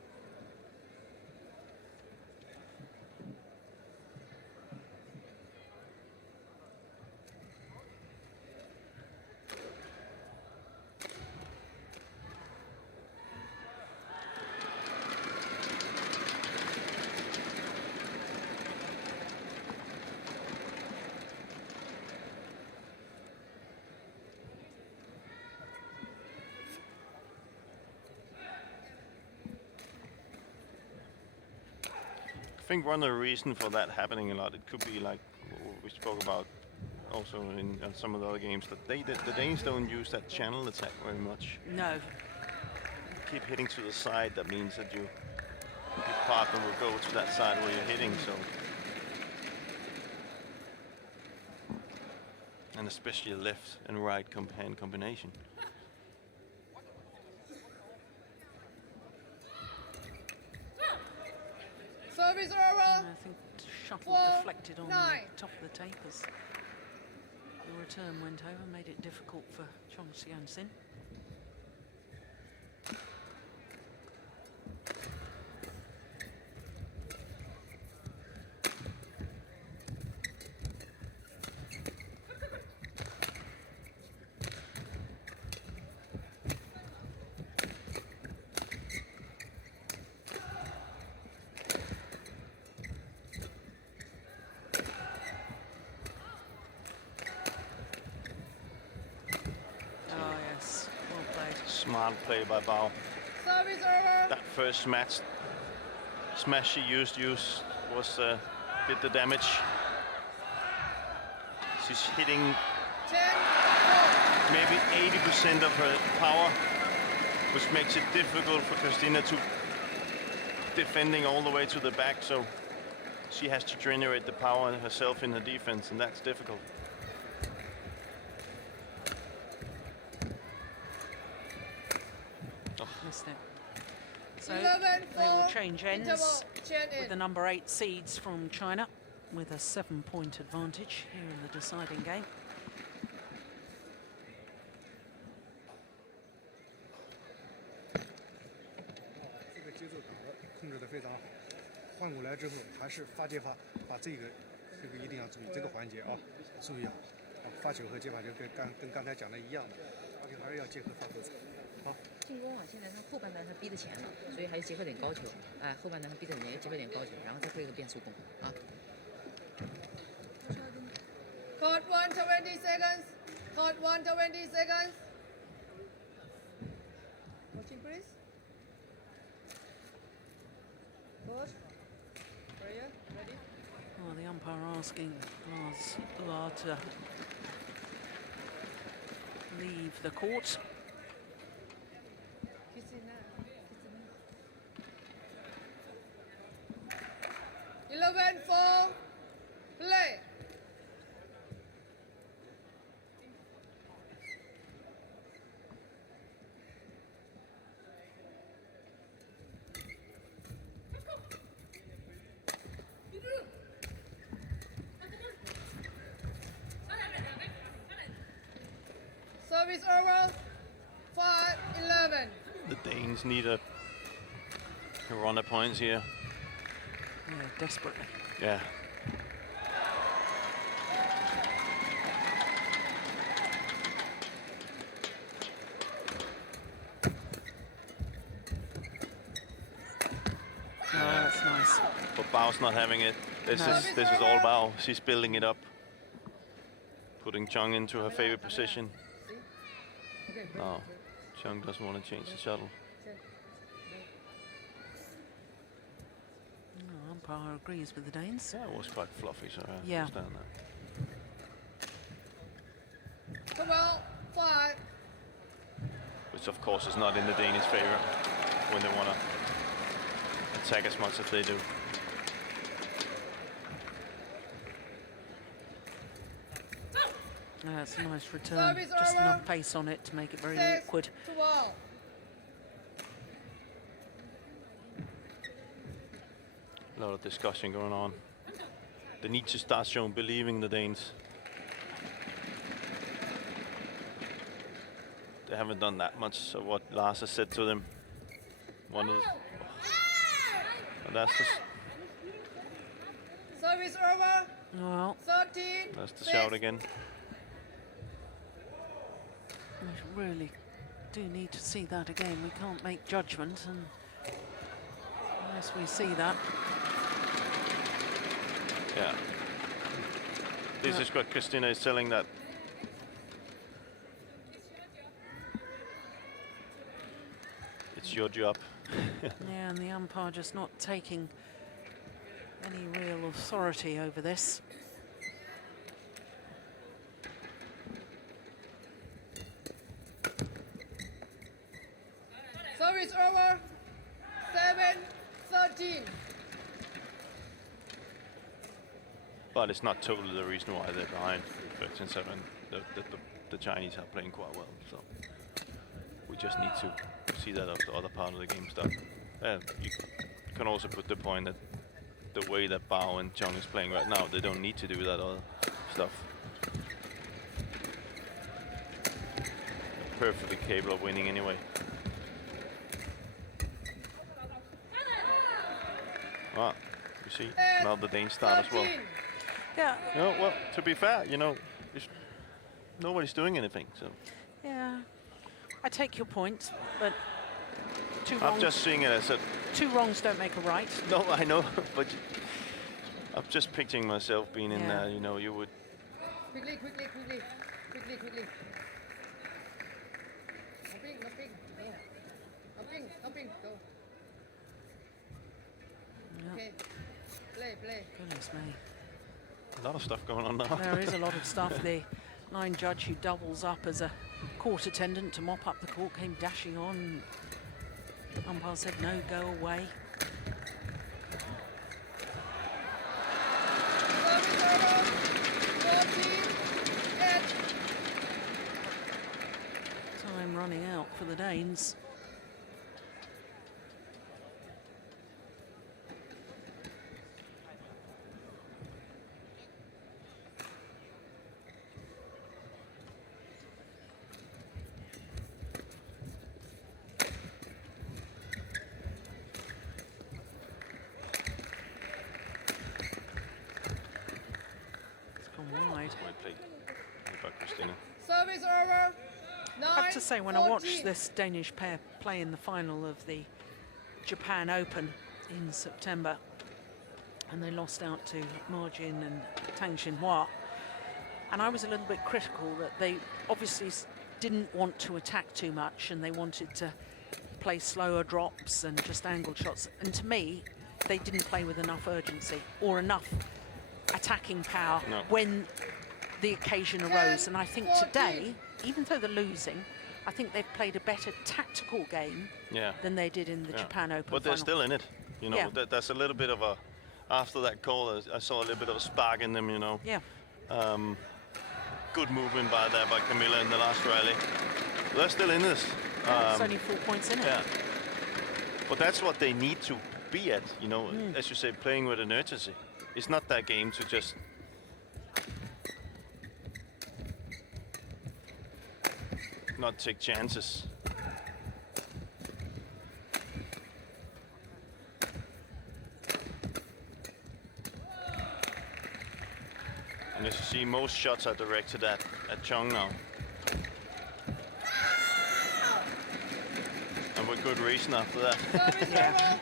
think one of the reasons for that happening a lot, it could be like what we spoke about also in some of the other games, that the Danes don't use that channel attack very much. No. Keep hitting to the side, that means that your partner will go to that side where you're hitting, so. And especially a left and right hand combination. Service over. I think shuttle 4, deflected on 9. the top of the tape as the return went over, made it difficult for Qianxin. Smart play by Bao. Service over. That first smash she used was did the damage. She's hitting 10, maybe 80% of her power, which makes it difficult for Christinna to defending all the way to the back. So she has to generate the power herself in her defense, and that's difficult. Missed it. So 11, they will 4, change interval, ends Chen with the in. number 8 seeds from China with a 7-point advantage here in the deciding game. 这个节奏感控制得非常好，换过来之后还是发接发，把这个一定要注意这个环节啊，注意啊，发球和接发球跟刚才讲的一样的，而且还是要结合发球。好。进攻啊，现在他后半段他逼得前了，所以还是结合点高球，哎，后半段他逼得也结合点高球，然后再会一个变速攻啊。Court 1, 20 seconds. Court 1, 20 seconds. Watching, please. Coach. Prayer, ready? Well, the umpire asking Lars to leave the court. Christinna. 11, 4, play. Service over. 5, 11. The Danes need a run of points here. Yeah, desperately. Yeah. Oh, that's nice. But Bao's not having it. This No. is all Bao. She's building it up, putting Zhong into her favorite position. No, Zhong doesn't want to change the shuttle. Oh, umpire agrees with the Danes. Yeah, it was quite fluffy, so I Yeah. understand that. Come on, 5. Which of course is not in the Danish favor when they want to attack as much as they do. That's a nice return. Service Just over. enough pace on it to make it very 6, awkward. 12. A lot of discussion going on. They need to start showing believing the Danes. They haven't done that much of what Lars has said to them. One of the, and that's Service over. Well, 13. the 6. shout again. we really do need to see that again. We can't make judgment and unless we see that. Yeah. This is what Christinna is telling that. It's your job. Yeah, and the umpire just not taking any real authority over this. Service over. 7-13. But it's not totally the reason why they're behind 13-7. The Chinese are playing quite well, so we just need to see that the other part of the game start. You can also put the point that the way that Bao and Zhong is playing right now, they don't need to do that other stuff. They're perfectly capable of winning anyway. Ah, you see, now the Danes start as well. Yeah. No, well, to be fair, you know, nobody's doing anything, so. Yeah, I take your point, but two I'm wrongs. just seeing it as a. Two wrongs don't make a right. No, I know, but I'm just picturing myself being in there. You know, you would. Quickly. Hopping. Go. Yeah. Okay. Play. Goodness me. A lot of stuff going on now. There is a lot of stuff. The line judge who doubles up as a court attendant to mop up the court came dashing on. Umpire said no, go away. Time running out for the Danes. Service over. I have to say, when I watched this Danish pair play in the final of the Japan Open in September, and they lost out to Ma Jin and Tang Xinhua, and I was a little bit critical that they obviously didn't want to attack too much, and they wanted to play slower drops and just angled shots. And to me, they didn't play with enough urgency or enough attacking power when the occasion arose. And I think today, even though they're losing, I think they've played a better tactical game than they did in the Japan Open But they're final. still in it. You know, there's a little bit of a, after that call, I saw a little bit of a spark in them, you know. Yeah. Good movement by Kamilla in the last rally. They're still in this. It's only 4 points in it. Yeah. But that's what they need to be at, you know, as you say, playing with an urgency. It's not that game to just not take chances. And as you see, most shots are directed at Zhong now. And with good reason after that. Yeah.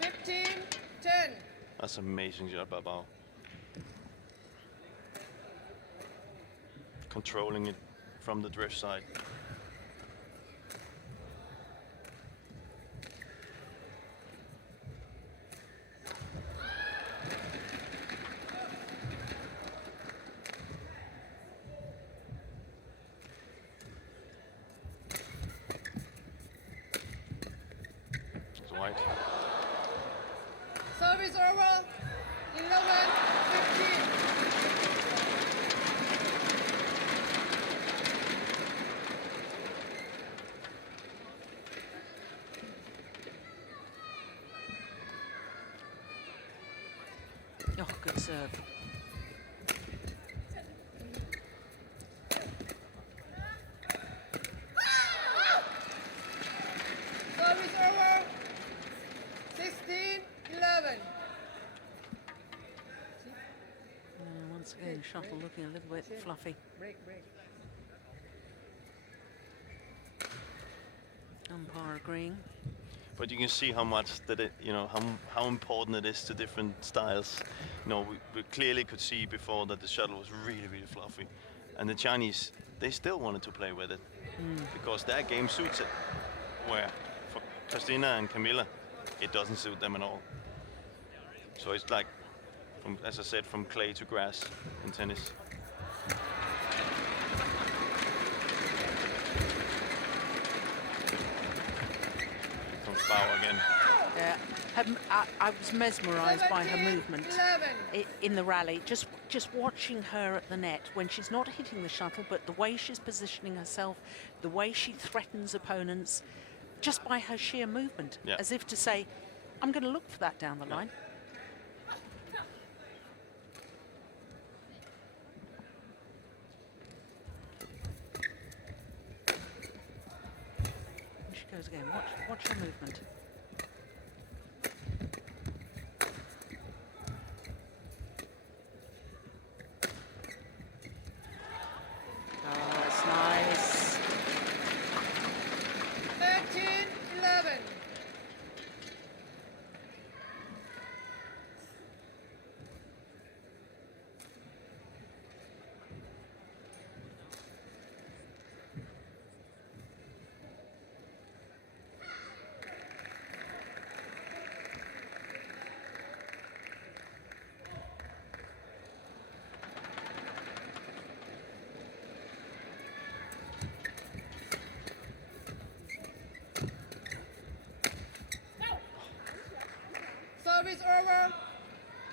15-10. That's an amazing shot by Bao. Controlling it from the drift side. It's white. Service over. 11-15. Oh, good serve. Service over. 16-11. Once again, shuttle looking a little bit fluffy. Break. Umpire agreeing. But you can see how much that it, you know, how important it is to different styles. You know, we clearly could see before that the shuttle was really, really fluffy, and the Chinese, they still wanted to play with it because their game suits it. Where for Christinna and Kamilla, it doesn't suit them at all. So it's like, as I said, from clay to grass in tennis. From Bauer again. Yeah, I was mesmerised by her movement in the rally. Just watching her at the net when she's not hitting the shuttle, but the way she's positioning herself, the way she threatens opponents, just by her sheer movement, as if to say, I'm going to look for that down the line. And she goes again. Watch her movement. Oh, that's nice. 13-11. Service over.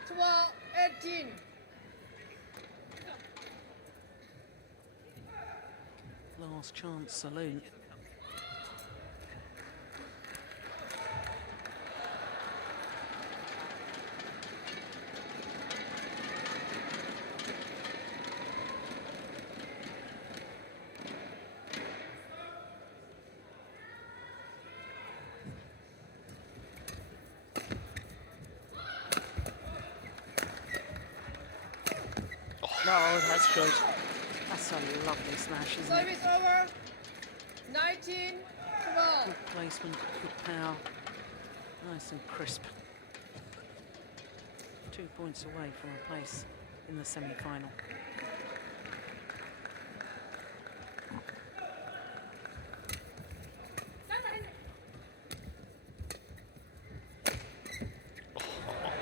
12-18. Last chance saloon. Oh, that's good. That's a lovely smash, isn't it? Service over. 19-12. Good placement, good power. Nice and crisp. 2 points away from a place in the semi-final.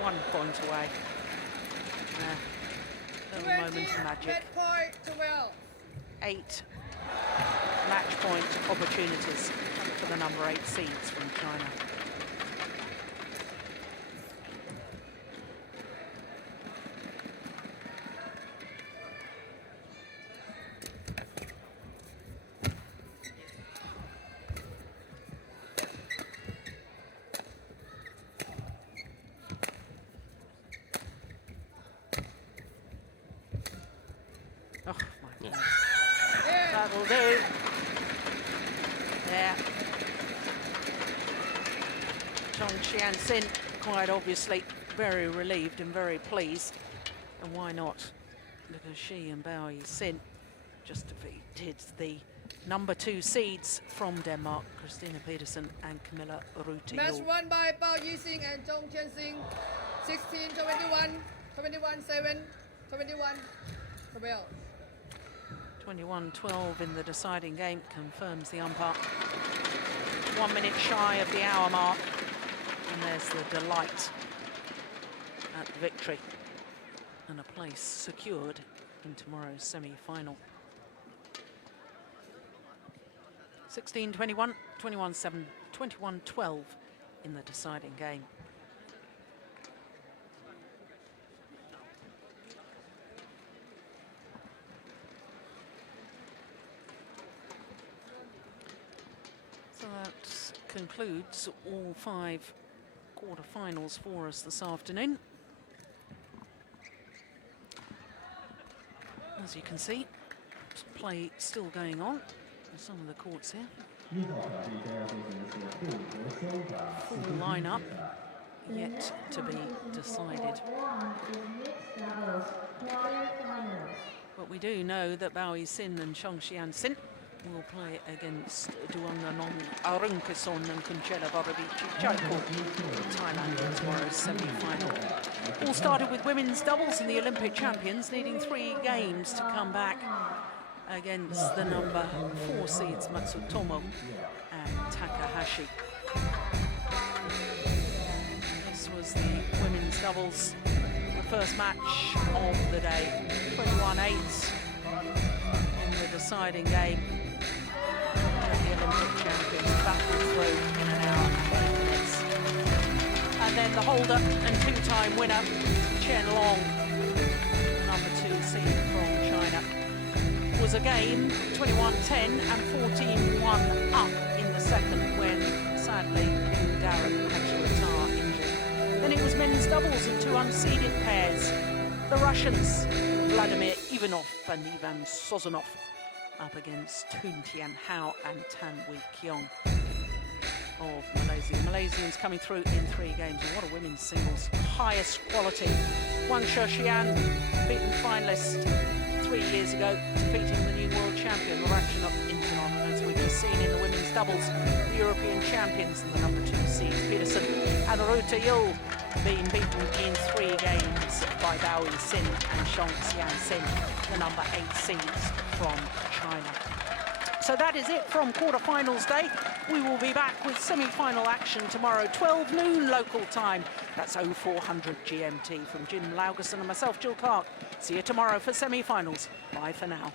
One point away. Little moment of magic. Red point 12. 8 match point opportunities for the number 8 seeds from China. Oh my goodness. That will do. Yeah. Qianxin, quite obviously, very relieved and very pleased. And why not? Because she and Yixin just defeated the number 2 seeds from Denmark, C.Pedersen and Kamilla. Match won by Yixin and Qianxin. 16-21, 21-7, 21-12. 21-12 in the deciding game confirms the umpire. 1 minute shy of the hour mark. And there's the delight at the victory. And a place secured in tomorrow's semi-final. 16-21, 21-7, 21-12 in the deciding game. So that concludes all 5 quarter-finals for us this afternoon. As you can see, play still going on in some of the courts here. Full lineup yet to be decided. But we do know that Yixin and Qianxin will play against Duanganong, Arunkason and Kunchela Borovici Thailand in tomorrow's semi-final. All started with women's doubles and the Olympic champions needing 3 games to come back against the number 4 seeds Matsutomo and Takahashi. This was the women's women's doubles. The first match of the day, 21-8 in the deciding game. The Olympic champions battled through in an hour and 8 minutes. And then the holder and two-time winner, Shen, number 2 seed from China, was again 21-10 and 14-1 up in the second when, sadly, Darren had to retire injured. Then it was men's doubles and 2 unseeded pairs. The Russians, Vladimir Ivanov and Ivan Sozonov, up against Thun Tian Hao and Tan Wei Kiong of Malaysia. The Malaysians coming through in 3 games. And what a women's singles. Highest quality. Wang Shexian, beaten finalist 3 years ago, defeating the new world champion, Ratchanok Intanon. And as we've just seen in the women's doubles, the European champions and the number 2 seed, Pedersen and Juhl, being beaten in 3 games by Bao Yixin and Qianxin, the number 8 seeds from China. So that is it from quarterfinals day. We will be back with semi-final action tomorrow, 12 noon local time. That's 0400 GMT from Jim Laugerson and myself, Jill Clark. See you tomorrow for semi-finals. Bye for now.